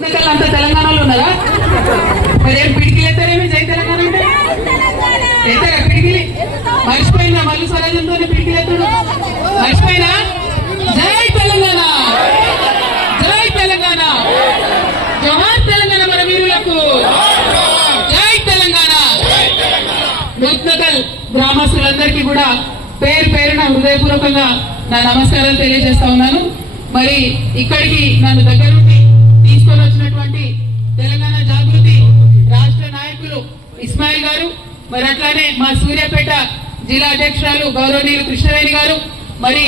అంతా తెలంగాణలో ఉన్నారా? మరేం పిడికిలు ఎత్తారేమి జై తెలంగాణ అంటే ఎత్తారా పిడికిలి? మర్చిపోయినా మళ్ళీ స్వరాజ్యంతో పిడికిలు ఎత్తుడు మర్చిపోయినా? జై తెలంగాణ, జై తెలంగాణ, జోహార్ తెలంగాణ మన వీరులకు, జై తెలంగాణ. నూత్నకల్ గ్రామస్తులందరికీ కూడా పేరు పేరున హృదయపూర్వకంగా నా నమస్కారాలు తెలియజేస్తా ఉన్నాను. మరి ఇక్కడికి నన్ను దగ్గరుండి తీసుకొని వచ్చినటువంటి తెలంగాణ జాగృతి రాష్ట్ర నాయకులు ఇస్మాయిల్ గారు, మరి అట్లానే మా సూర్యాపేట జిల్లా అధ్యక్షురాలు గౌరవనీయులు కృష్ణవేణి గారు, మరి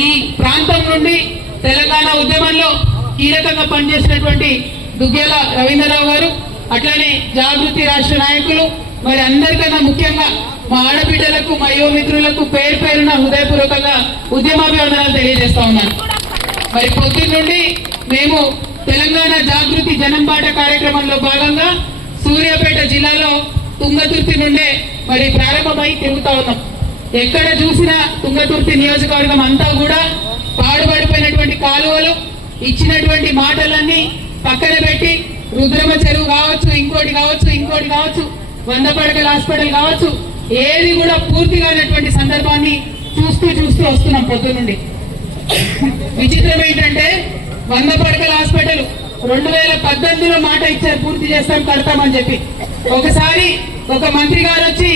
ఈ ప్రాంతం నుండి తెలంగాణ ఉద్యమంలో కీలకంగా పనిచేసినటువంటి దుగ్గేల రవీంద్రరావు గారు, అట్లానే జాగృతి రాష్ట్ర నాయకులు, మరి అందరికన్నా ముఖ్యంగా మా ఆడబిడ్డలకు మా యువ మిత్రులకు పేరు పేరున హృదయపూర్వకంగా ఉద్యమాభివందనాలు తెలియజేస్తా ఉన్నాను. మరి పొద్దున్న నుండి మేము తెలంగాణ జాగృతి జనంబాట కార్యక్రమంలో భాగంగా సూర్యాపేట జిల్లాలో తుంగతుర్తి నుండే మరి ప్రారంభమై తిరుగుతా ఉన్నాం. ఎక్కడ చూసినా తుంగతుర్తి నియోజకవర్గం అంతా కూడా పాడుపడిపోయినటువంటి కాలువలు, ఇచ్చినటువంటి మాటలన్నీ పక్కన పెట్టి రుద్రమ చెరువు కావచ్చు, ఇంకోటి కావచ్చు, ఇంకోటి కావచ్చు, 100 పడకల హాస్పిటల్ కావచ్చు, ఏది కూడా పూర్తి కానటువంటి సందర్భాన్ని చూస్తూ వస్తున్నాం పొద్దునుండి. విచిత్రం ఏంటంటే 100 పడకల హాస్పిటల్ 2018లో మాట ఇచ్చారు, పూర్తి చేస్తాం, కడతామని చెప్పి. ఒకసారి ఒక మంత్రి గారు వచ్చి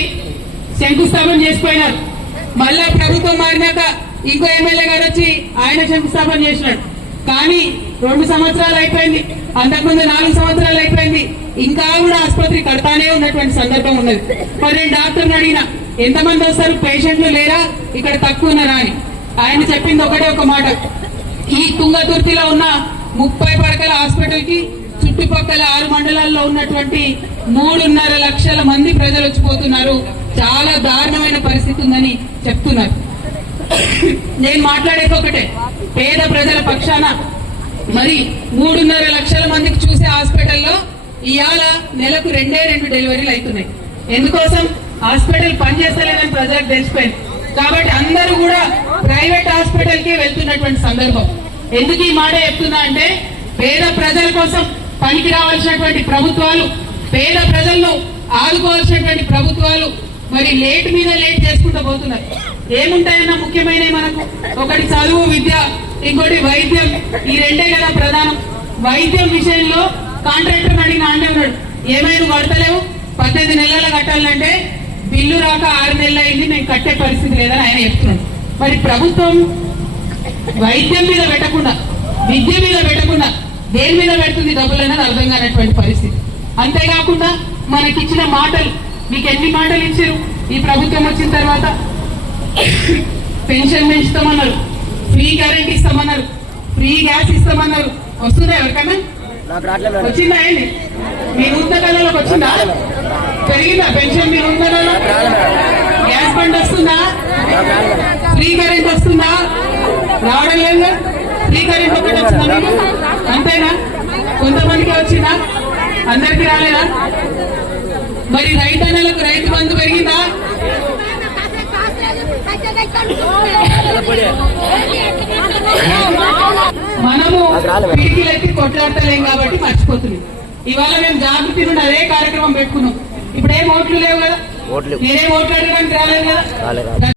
శంకుస్థాపన చేసిపోయినారు. మళ్ళా ప్రభుత్వం మారినాక ఇంకో ఎమ్మెల్యే గారు వచ్చి ఆయన శంకుస్థాపన చేసినాడు. కానీ 2 సంవత్సరాలు అయిపోయింది, అంతకుముందు 4 సంవత్సరాలు అయిపోయింది, ఇంకా కూడా ఆసుపత్రి కడతానే ఉన్నటువంటి సందర్భం ఉన్నది. మరి నేను డాక్టర్ని అడిగినా, ఎంతమంది వస్తారు, పేషెంట్లు లేరా, ఇక్కడ తక్కువ ఉన్నారా అని. ఆయన చెప్పింది ఒకటే ఒక మాట, ఈ తుంగతుర్తిలో ఉన్న 30 పడకల హాస్పిటల్ కి చుట్టుపక్కల 6 మండలాల్లో ఉన్నటువంటి 3.5 లక్షల మంది ప్రజలు వచ్చిపోతున్నారు, చాలా దారుణమైన పరిస్థితి ఉందని చెప్తున్నారు. నేను మాట్లాడేది ఒకటే, పేద ప్రజల పక్షాన మరి 3.5 లక్షల మందికి చూసే హాస్పిటల్లో ఇవాళ నెలకు 2 డెలివరీలు అవుతున్నాయి. ఎందుకోసం? హాస్పిటల్ పనిచేస్తలేదని ప్రజలకు తెలిసిపోయింది. కాబట్టి అందరూ కూడా ప్రైవేట్ హాస్పిటల్ కి వెళ్తున్నటువంటి సందర్భం. ఎందుకు ఈ మాట చెప్తున్నా అంటే, పేద ప్రజల కోసం పనికి రావాల్సినటువంటి ప్రభుత్వాలు, పేద ప్రజలను ఆదుకోవాల్సినటువంటి ప్రభుత్వాలు మరి లేట్ మీద లేట్ చేసుకుంటూ పోతున్నారు. ఏముంటాయన్నా ముఖ్యమైన మనకు? ఒకటి చదువు, విద్య, ఇంకోటి వైద్యం. ఈ 2 కదా ప్రధానం. వైద్యం విషయంలో కాంట్రాక్టర్ అడిగిన ఆండే ఉన్నాడు, ఏమైనా కడతలేవు, 18 నెలల కట్టాలంటే బిల్లు రాక 6 నెలలు అయింది, మేము కట్టే పరిస్థితి లేదని ఆయన చెప్తున్నాడు. మరి ప్రభుత్వం వైద్యం మీద పెట్టకుండా, విద్య మీద పెట్టకుండా దేని మీద పెడుతుంది డబ్బులనేది అర్థం కానటువంటి పరిస్థితి. అంతేకాకుండా మనకిచ్చిన మాటలు, మీకు ఎన్ని మాటలు ఇచ్చారు ఈ ప్రభుత్వం వచ్చిన తర్వాత? పెన్షన్ పెంచుతామన్నారు, ఫ్రీ కరెంట్ ఇస్తామన్నారు, ఫ్రీ గ్యాస్ ఇస్తామన్నారు. వస్తుందా ఎవరికన్నా? వచ్చిందా అండి? మీ నూతనలోకి వచ్చిందా? పెరిగిందా పెన్షన్? మీ నూతనలో గ్యాస్ బండ్ వస్తుందా? ఫ్రీ కరెంట్ వస్తుందా? రావడం లేదు. ఫ్రీ కరెంట్ ఒకటి వచ్చిందా మీకు? అంతేనా? కొంతమందికి వచ్చిందా? అందరికి రాలేదా? మరి రైతన్నలకు రైతు బంధు పెరిగిందా? మనము పీటీలెత్తి కొట్లాడతలేం కాబట్టి మర్చిపోతుంది. ఇవాళ మేము జాగృతి నుండి అదే కార్యక్రమం పెట్టుకున్నాం. ఇప్పుడేం ఓట్లు లేవు కదా, నేనేం ఓట్లు అడగడానికి రాలేదు కదా.